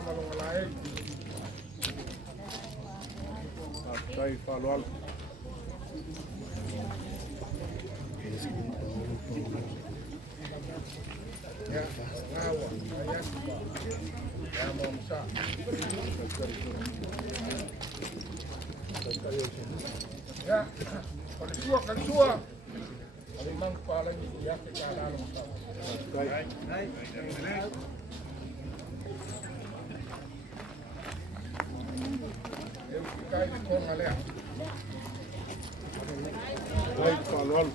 malungalai. Kai falual. Ya, ngawa, ayat, ya momsa. Ya, kalau sua, memang paling ya kita dalam. Eu ficar com a galera. Vai falou.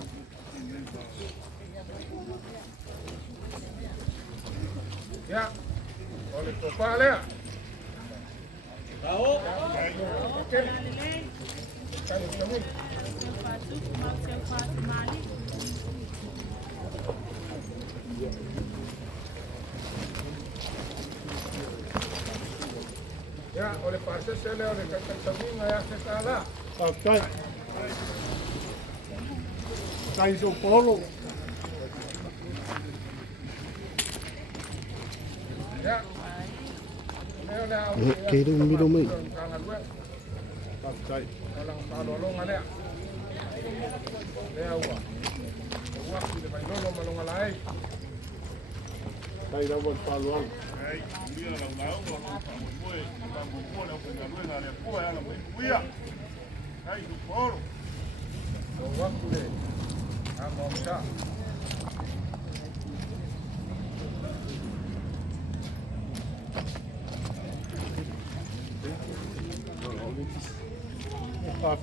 Ya, oleh kepala ya. Tahu? Oke. Kalau kamu. Ya, oleh pasal saya oleh kakak saudara saya sekala. Oke. Kayak Polo. Ya. Kirim minum ini. Oke. Orang tolong ada. Lewa. Waktu di Bandung malungalai. Kayak dapat paluang. Hey, dia lang boy, bambu pole au pengalue na le poa ala mo kuia. Hai du poro. So waktu le. Amo sa.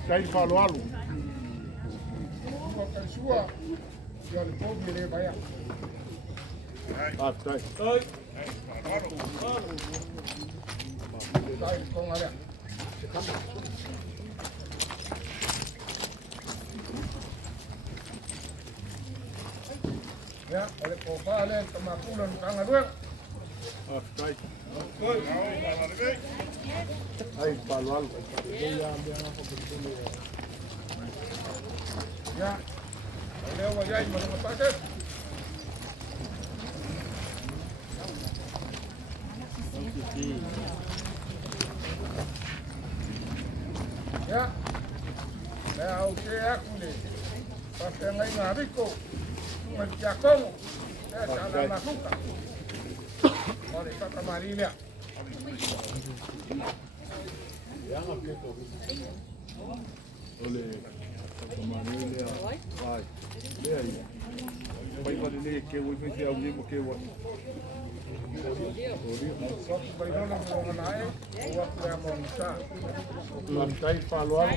Kai falo alu. Kai sua. Ya le pobre le vaya. Kai. Kai. Kai con ala. Ya, oleh kopale kemakulan kang adua. Kai. Kai. Ai palual. Ya. Oleh wajai mana pasal. Ya, saya oke aku deh. Pasal lain ngabiko, menjakong, saya salah lakukan. Mereka kemarinnya. Yang apa itu? Oleh kemarinnya, baik. Dia ini. Baik pada ni kewan mesti awal ni kewan. Lantai falual,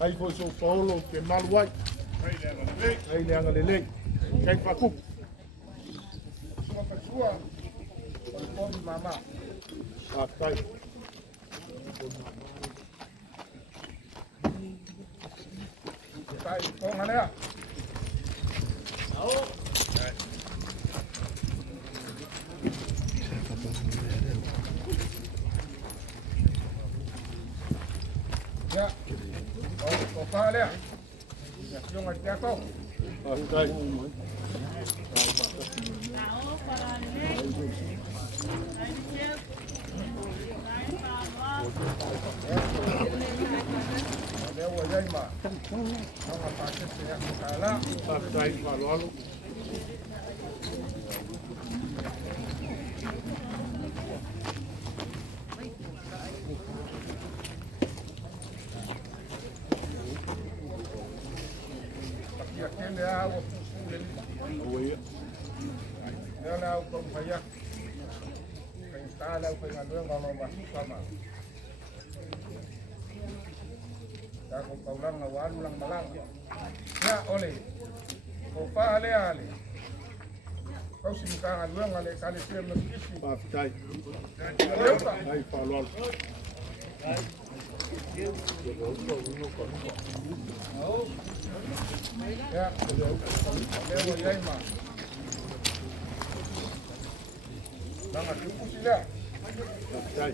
aí foi São Paulo, que mal vai, aí ele anda lele, quem facu, sua pessoa, pode mamar, cai, cai, com a lea, ya, oleh kopal ya, yung agyato. Okay. Ada wajah mah, sama pasir saya salah, saya malu. Dia lah kau payah, kau lah pengaduan kalau masuk sama. Aku kau lang awan lang malang. Ya oleh, kau pa ale. Kau simukang aduan ale kali siam nasi. Pakai. Hai palwal. Ya, lewa yai ma. Nanga cukup sila. Pakai.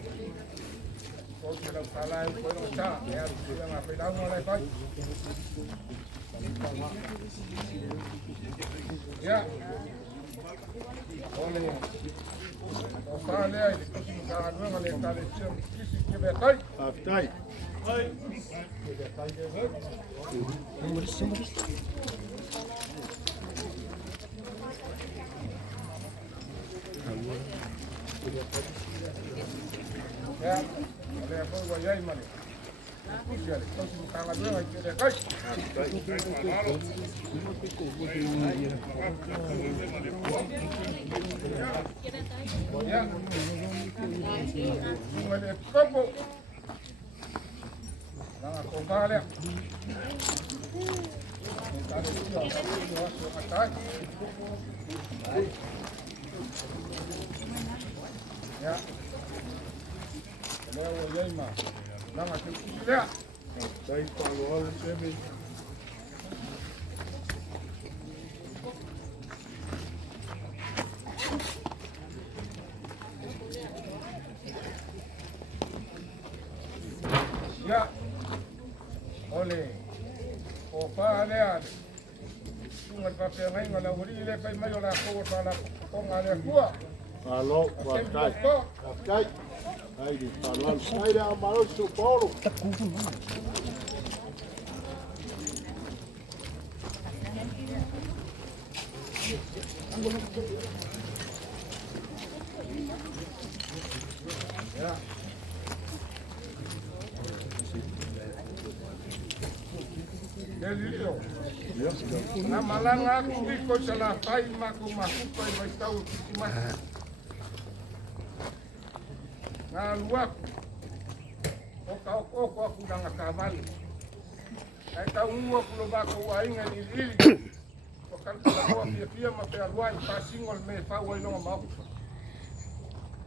Kau sudah salah, kau nak cak. Ya, sudah ngapain dah mulai kau. Ya. Oleh. Kau fale ai ko si ka ngalo le ka le kisi ke be tai Aftai. ai ya le ko wa yai mane kusi ale ko si ka ngalo ai ke be tai ya ngale kombo nanga ko vale ya leo yema nanga kusilia Aftai palo al sebe. ya ole o pale ale sunga pape ngai ngala uri le pai mai ola ko sala ko ngale kuwa Alo, aftai. Aftai. Ai di palo al sebe amaro su polo. ya Delio. Na malanga ko sala pai maku ko mai tau kima. Na luak. O ko aku danga kamali. Ai ka uwa kulo ba ko ainga ni lili. O kan ko pia ma pe alwai pasingol me fa wo no ma.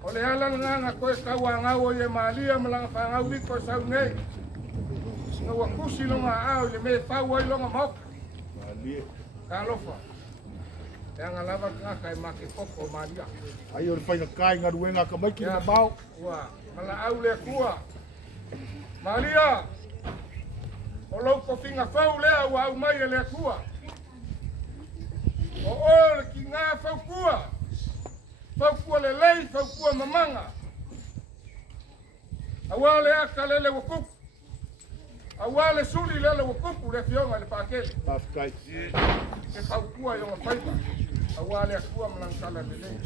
Ole ala nga ko ka wa nga wo ye malia malanga fa nga wi ko sa nei. Nga wakusi longa au le me fa wo longa ma. Ali. Kalofa. Yang lava ka kai make poko maria. Ai o fai na kai ngaruenga ka mai ki na bau. Wa, mala au le kua. Maria. O lo ko finga fau le au mai le kua. O ki nga fau kua. Fau kua le lei, fau kua mamanga. Awale akalele wakuku. Awale suli lele wakuku le fionga le pakele. Aftai. Ke fau kua yo paipa. Awale kua mlankala le lei.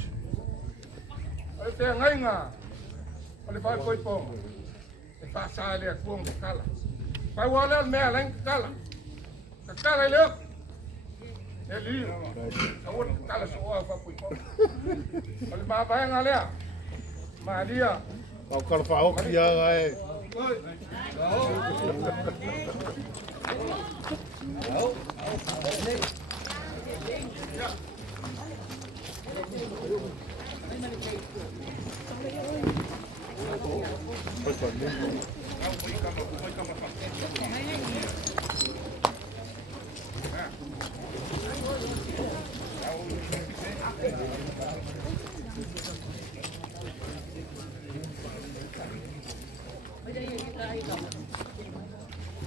Ai te ngainga. Ole fai koi po. E fa sale kua ngkala. Fai wale me aleng kala. Kala le. Eli. Awon kala so wa fa koi po. Ole ba ba ngale. Maria. Kau kala fa o ki aga e.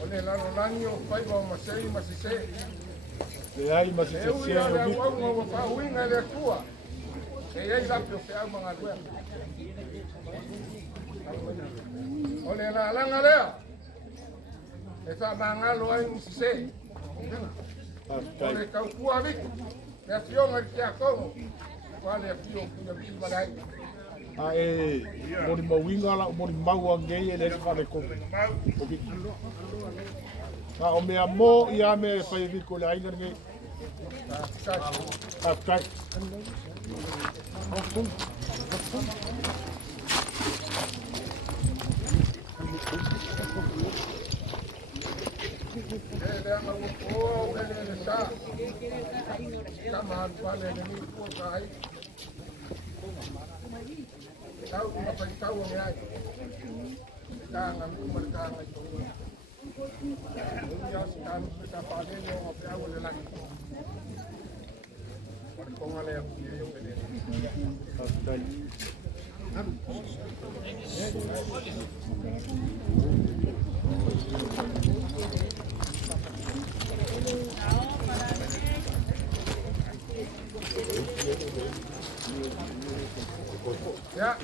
Ole la rolangio fai wa masei masise. Le ai ma se Eu se ia o le bi. wa fa winga le tua. E ia la pio pe ama ngalwe. Ole la langa le. E fa mangalo ai masise. Aftai. Ole kau kua vi. Le fionga ki a komo. Wale fio ki bi malai. A e mori mawinga la mori mau angei e le fa le ko. Obi. Na o mea mo ia me fai vi ko le ainga nge. Aftai. Le anga o le sa. Kama vale ni ko kai. Kau una pai kau ni ai. Kanga mi markanga to. Ya sekarang kita pade ni o pe au le laki. Por con ale yo pede. Aftai. Ya.